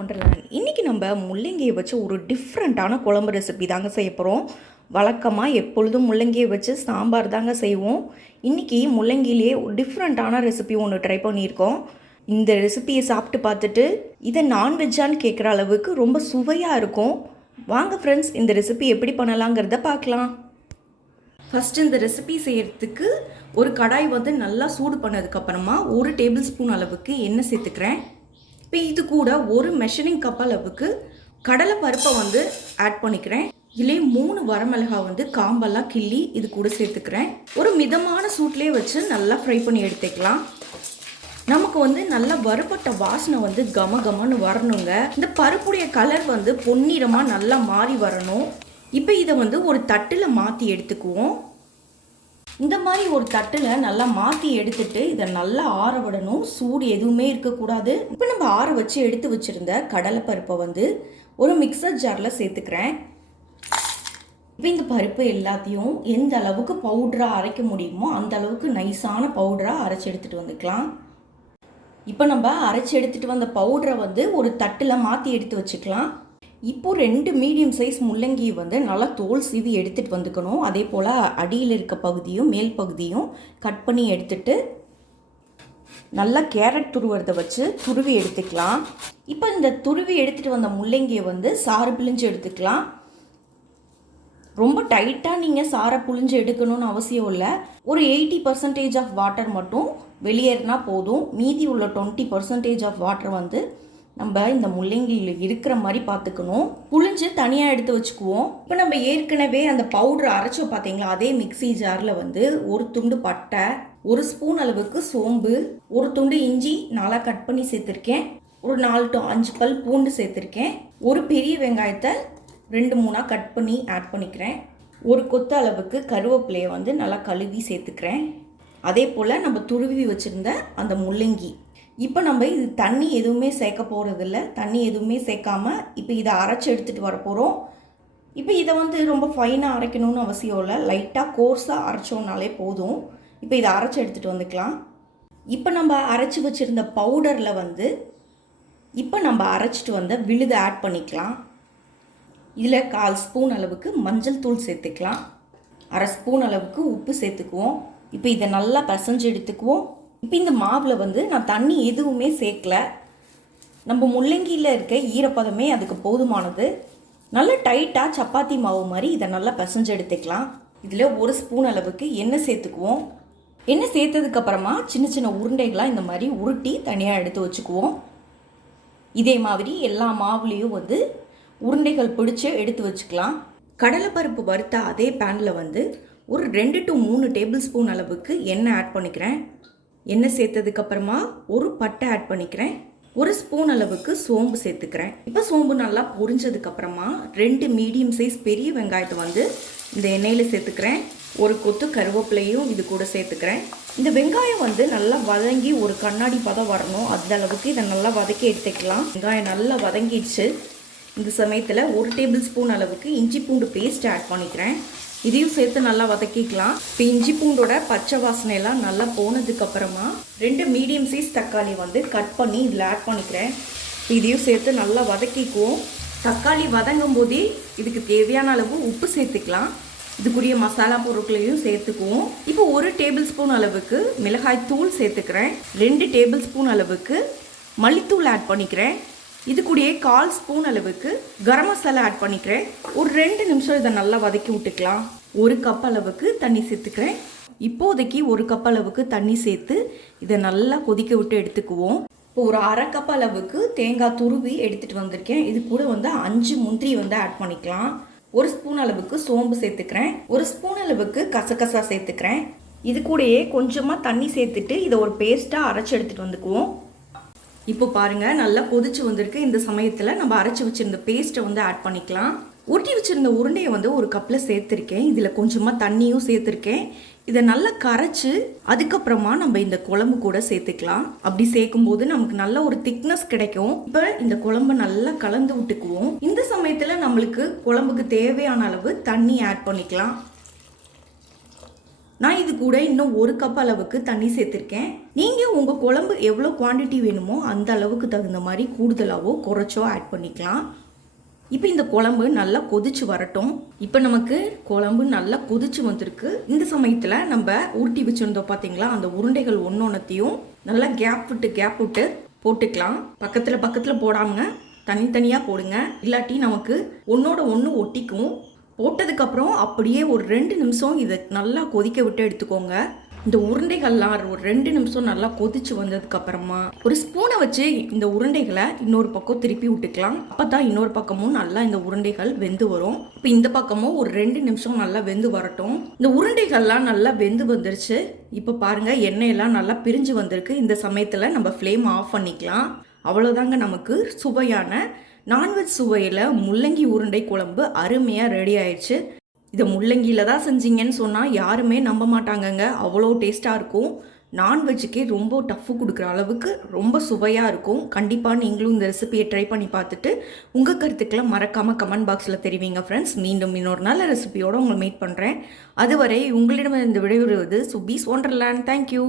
Wonderland. இன்றைக்கி நம்ம முள்ளங்கியை வச்சு ஒரு டிஃப்ரெண்ட்டான குழம்பு ரெசிபி தாங்க செய்ய போகிறோம். வழக்கமாக எப்பொழுதும் முள்ளங்கியை வச்சு சாம்பார் தாங்க செய்வோம். இன்றைக்கி முள்ளங்கியிலே ஒரு டிஃப்ரெண்ட்டான ரெசிபி ஒன்று ட்ரை பண்ணியிருக்கோம். இந்த ரெசிபியை சாப்பிட்டு பார்த்துட்டு இதை நான்வெஜ்ஜான்னு கேட்குற அளவுக்கு ரொம்ப சுவையாக இருக்கும். வாங்க ஃப்ரெண்ட்ஸ், இந்த ரெசிபி எப்படி பண்ணலாங்கிறத பார்க்கலாம். ஃபஸ்ட்டு இந்த ரெசிபி செய்கிறதுக்கு ஒரு கடாய் நல்லா சூடு பண்ணதுக்கப்புறமா 1 டேபிள் ஸ்பூன் அளவுக்கு எண்ணெய் சேர்த்துக்கிறேன். இப்போ இது கூட ஒரு மெஷரிங் கப் அளவுக்கு கடலை பருப்பை ஆட் பண்ணிக்கிறேன். இதிலே 3 வரமிளகாய் காம்பெல்லாம் கிள்ளி இது கூட சேர்த்துக்கிறேன். ஒரு மிதமான சூட்லேயே வச்சு நல்லா ஃப்ரை பண்ணி எடுத்துக்கலாம். நமக்கு நல்லா வறுபட்ட வாசனை கம கமன்னு வரணுங்க. இந்த பருப்புடைய கலர் பொன்னிறமாக நல்லா மாறி வரணும். இப்போ இதை ஒரு தட்டில் மாற்றி எடுத்துக்குவோம். இந்த மாதிரி ஒரு தட்டில் நல்லா மாற்றி எடுத்துட்டு இதை நல்லா ஆற விடணும். சூடு எதுவுமே இருக்கக்கூடாது. இப்போ நம்ம ஆற வச்சு எடுத்து வச்சுருந்த கடலைப்பருப்பை ஒரு மிக்சர் ஜாரில் சேர்த்துக்கிறேன். இப்போ இந்த பருப்பு எல்லாத்தையும் எந்த அளவுக்கு பவுடராக அரைக்க முடியுமோ அந்த அளவுக்கு நைஸான பவுடராக அரைச்சி எடுத்துகிட்டு வந்துக்கலாம். இப்போ நம்ம அரைச்சி எடுத்துகிட்டு வந்த பவுடரை ஒரு தட்டில் மாற்றி எடுத்து வச்சுக்கலாம். இப்போது 2 மீடியம் சைஸ் முள்ளங்கி நல்லா தோல் சீவி எடுத்துகிட்டு வந்துக்கணும். அதே போல் அடியில் இருக்க பகுதியும் மேல் பகுதியும் கட் பண்ணி எடுத்துட்டு நல்லா கேரட் துருவறதை வச்சு துருவி எடுத்துக்கலாம். இப்போ இந்த துருவி எடுத்துகிட்டு வந்த முள்ளங்கியை சாறு பிழிஞ்சு எடுத்துக்கலாம். ரொம்ப டைட்டாக நீங்கள் சாரை புழிஞ்சு எடுக்கணும்னு அவசியம் இல்லை. ஒரு 80% ஆஃப் வாட்டர் மட்டும் வெளியேறினா போதும். மீதி உள்ள 20% ஆஃப் வாட்டர் நம்ம இந்த முள்ளங்கியில் இருக்கிற மாதிரி பார்த்துக்கணும். புழிஞ்சு தனியாக எடுத்து வச்சுக்குவோம். இப்போ நம்ம ஏற்கனவே அந்த பவுடர் அரைச்சோம் பார்த்தீங்களா, அதே மிக்சி ஜாரில் ஒரு துண்டு பட்டை, 1 ஸ்பூன் அளவுக்கு சோம்பு, 1 துண்டு இஞ்சி நல்லா கட் பண்ணி சேர்த்துருக்கேன். ஒரு 4 to 5 பல் பூண்டு சேர்த்துருக்கேன். ஒரு பெரிய வெங்காயத்தை 2-3 கட் பண்ணி ஆட் பண்ணிக்கிறேன். ஒரு கொத்து அளவுக்கு கருவேப்பிலையை நல்லா கழுவி சேர்த்துக்கிறேன். அதே போல் நம்ம துருவி வச்சுருந்த அந்த முள்ளங்கி. இப்போ நம்ம இது தண்ணி எதுவுமே சேர்க்க போகிறதில்ல. தண்ணி எதுவுமே சேர்க்காமல் இப்போ இதை அரைச்சி எடுத்துகிட்டு வர போகிறோம். இப்போ இதை ரொம்ப ஃபைனாக அரைக்கணும்னு அவசியம் இல்லை. லைட்டாக கோர்ஸாக அரைச்சோன்னாலே போதும். இப்போ இதை அரைச்சி எடுத்துகிட்டு வந்துக்கலாம். இப்போ நம்ம அரைச்சி வச்சுருந்த பவுடரில் இப்போ நம்ம அரைச்சிட்டு வந்த விழுதை ஆட் பண்ணிக்கலாம். இதில் 1/4 ஸ்பூன் அளவுக்கு மஞ்சள் தூள் சேர்த்துக்கலாம். 1/2 ஸ்பூன் அளவுக்கு உப்பு சேர்த்துக்குவோம். இப்போ இதை நல்லா பிசைஞ்சு எடுத்துக்குவோம். இப்போ இந்த மாவில் நான் தண்ணி எதுவுமே சேர்க்கல. நம்ம முள்ளங்கியில் இருக்க ஈரப்பதமே அதுக்கு போதுமானது. நல்லா டைட்டாக சப்பாத்தி மாவு மாதிரி இதை நல்லா பிசைஞ்சு எடுத்துக்கலாம். இதில் 1 ஸ்பூன் அளவுக்கு எண்ணெய் சேர்த்துக்குவோம். எண்ணெய் சேர்த்ததுக்கப்புறமா சின்ன சின்ன உருண்டைகளாக இந்த மாதிரி உருட்டி தனியாக எடுத்து வச்சுக்குவோம். இதே மாதிரி எல்லா மாவுலேயும் உருண்டைகள் பிடிச்சி எடுத்து வச்சுக்கலாம். கடலைப்பருப்பு வறுத்த அதே பேனில் ஒரு 2 to 3 டேபிள் ஸ்பூன் அளவுக்கு எண்ணெய் ஆட் பண்ணிக்கிறேன். எண்ணெய் சேர்த்ததுக்கப்புறமா ஒரு பட்டை ஆட் பண்ணிக்கிறேன். 1 ஸ்பூன் அளவுக்கு சோம்பு சேர்த்துக்கிறேன். இப்போ சோம்பு நல்லா பொரிஞ்சதுக்கப்புறமா 2 மீடியம் சைஸ் பெரிய வெங்காயத்தை இந்த எண்ணெயில் சேர்த்துக்கிறேன். ஒரு கொத்து கருவேப்பிலையும் இது கூட சேர்த்துக்கிறேன். இந்த வெங்காயம் நல்லா வதங்கி ஒரு கண்ணாடி பதம் வரணும். அந்த அளவுக்கு இதை நல்லா வதக்கி எடுத்துக்கலாம். வெங்காயம் நல்லா வதங்கிடுச்சு. இந்த சமயத்தில் 1 டேபிள் ஸ்பூன் அளவுக்கு இஞ்சி பூண்டு பேஸ்ட் ஆட் பண்ணிக்கிறேன். இதையும் சேர்த்து நல்லா வதக்கிக்கலாம். இப்போ இஞ்சி பூண்டோட பச்சை வாசனையெல்லாம் நல்லா போனதுக்கப்புறமா 2 மீடியம் சைஸ் தக்காளி கட் பண்ணி இதில் ஆட் பண்ணிக்கிறேன். இதையும் சேர்த்து நல்லா வதக்கிக்குவோம். தக்காளி வதங்கும் போதே இதுக்கு தேவையான அளவு உப்பு சேர்த்துக்கலாம். இதுக்குரிய மசாலா பொருட்களையும் சேர்த்துக்குவோம். இப்போ 1 டேபிள் ஸ்பூன் அளவுக்கு மிளகாய் தூள் சேர்த்துக்கிறேன். 2 டேபிள் ஸ்பூன் அளவுக்கு மல்லித்தூள் ஆட் பண்ணிக்கிறேன். இது கூடயே 1/4 ஸ்பூன் அளவுக்கு கரம் மசாலா ஆட் பண்ணிக்கிறேன். ஒரு 2 நிமிஷம் இதை நல்லா வதக்கி விட்டுக்கலாம். 1 கப் அளவுக்கு தண்ணி சேர்த்துக்கிறேன். இப்போதைக்கு 1 கப் அளவுக்கு தண்ணி சேர்த்து இதை நல்லா கொதிக்க விட்டு எடுத்துக்குவோம். இப்போ ஒரு 1/2 கப் அளவுக்கு தேங்காய் துருவி எடுத்துகிட்டு வந்திருக்கேன். இது கூட 5 முந்திரி ஆட் பண்ணிக்கலாம். 1 ஸ்பூன் அளவுக்கு சோம்பு சேர்த்துக்கிறேன். 1 ஸ்பூன் அளவுக்கு கசகசா சேர்த்துக்கிறேன். இது கூடயே கொஞ்சமாக தண்ணி சேர்த்துட்டு இதை ஒரு பேஸ்ட்டாக அரைச்சி எடுத்துகிட்டு வந்துக்குவோம். இப்போ பாருங்கள், நல்லா கொதிச்சு வந்திருக்கு. இந்த சமயத்தில் நம்ம அரைச்சி வச்சுருந்த பேஸ்ட்டை ஆட் பண்ணிக்கலாம். உருட்டி வச்சுருந்த உருண்டையை ஒரு கப்பில் சேர்த்துருக்கேன். இதில் கொஞ்சமாக தண்ணியும் சேர்த்துருக்கேன். இதை நல்லா கரைச்சி அதுக்கப்புறமா நம்ம இந்த குழம்பு கூட சேர்த்துக்கலாம். அப்படி சேர்க்கும்போது நமக்கு நல்ல ஒரு திக்னஸ் கிடைக்கும். இப்போ இந்த குழம்பை நல்லா கலந்து விட்டுக்குவோம். இந்த சமயத்தில் நம்மளுக்கு குழம்புக்கு தேவையான அளவு தண்ணி ஆட் பண்ணிக்கலாம். நான் இது கூட இன்னும் 1 கப் அளவுக்கு தண்ணி சேர்த்துருக்கேன். நீங்கள் உங்கள் குழம்பு எவ்வளோ குவான்டிட்டி வேணுமோ அந்த அளவுக்கு தகுந்த மாதிரி கூடுதலாவோ குறைச்சோ ஆட் பண்ணிக்கலாம். இப்போ இந்த குழம்பு நல்லா கொதிச்சு வரட்டும். இப்போ நமக்கு குழம்பு நல்லா கொதிச்சு வந்திருக்கு. இந்த சமயத்தில் நம்ம உருட்டி வச்சுருந்தோம் பார்த்தீங்களா, அந்த உருண்டைகள் ஒன்றொன்னத்தையும் நல்லா கேப் விட்டு போட்டுக்கலாம். பக்கத்தில் போடாமல் தனித்தனியாக போடுங்க, இல்லாட்டி நமக்கு ஒன்றோட ஒன்று ஒட்டிக்கும். போட்டதுக்கப்புறம் அப்படியே ஒரு 2 நிமிஷம் இதை நல்லா கொதிக்க விட்டு எடுத்துக்கோங்க. இந்த உருண்டைகள்லாம் ஒரு 2 நிமிஷம் நல்லா கொதிச்சு வந்ததுக்கப்புறமா ஒரு ஸ்பூனை வச்சு இந்த உருண்டைகளை இன்னொரு பக்கம் திருப்பி விட்டுக்கலாம். அப்போ தான் இன்னொரு பக்கமும் நல்லா இந்த உருண்டைகள் வெந்து வரும். இப்போ இந்த பக்கமும் ஒரு 2 நிமிஷம் நல்லா வெந்து வரட்டும். இந்த உருண்டைகள்லாம் நல்லா வெந்து வந்துருச்சு. இப்போ பாருங்கள், எண்ணெயெல்லாம் நல்லா பிரிஞ்சு வந்திருக்கு. இந்த சமயத்தில் நம்ம ஃப்ளேம் ஆஃப் பண்ணிக்கலாம். அவ்வளோதாங்க, நமக்கு சுவையான நான்வெஜ் சுவையில் முள்ளங்கி உருண்டை குழம்பு அருமையாக ரெடி ஆயிடுச்சு. இதை முள்ளங்கியில் தான் செஞ்சீங்கன்னு சொன்னால் யாருமே நம்ப மாட்டாங்கங்க. அவ்வளோ டேஸ்ட்டாக இருக்கும். நான்வெஜ்ஜுக்கே ரொம்ப டஃப்பு கொடுக்குற அளவுக்கு ரொம்ப சுவையாக இருக்கும். கண்டிப்பாக நீங்களும் இந்த ரெசிபியை ட்ரை பண்ணி பார்த்துட்டு உங்கள் கருத்துக்களை மறக்காமல் கமெண்ட் பாக்ஸில் தெரிவிங்க ஃப்ரெண்ட்ஸ். மீண்டும் இன்னொரு நல்ல ரெசிபியோடு உங்களை மீட் பண்ணுறேன். அதுவரை உங்களிடம் இந்த விடைபெறுவது சுபீஸ் ஒண்டர்லேண்ட். தேங்க்யூ.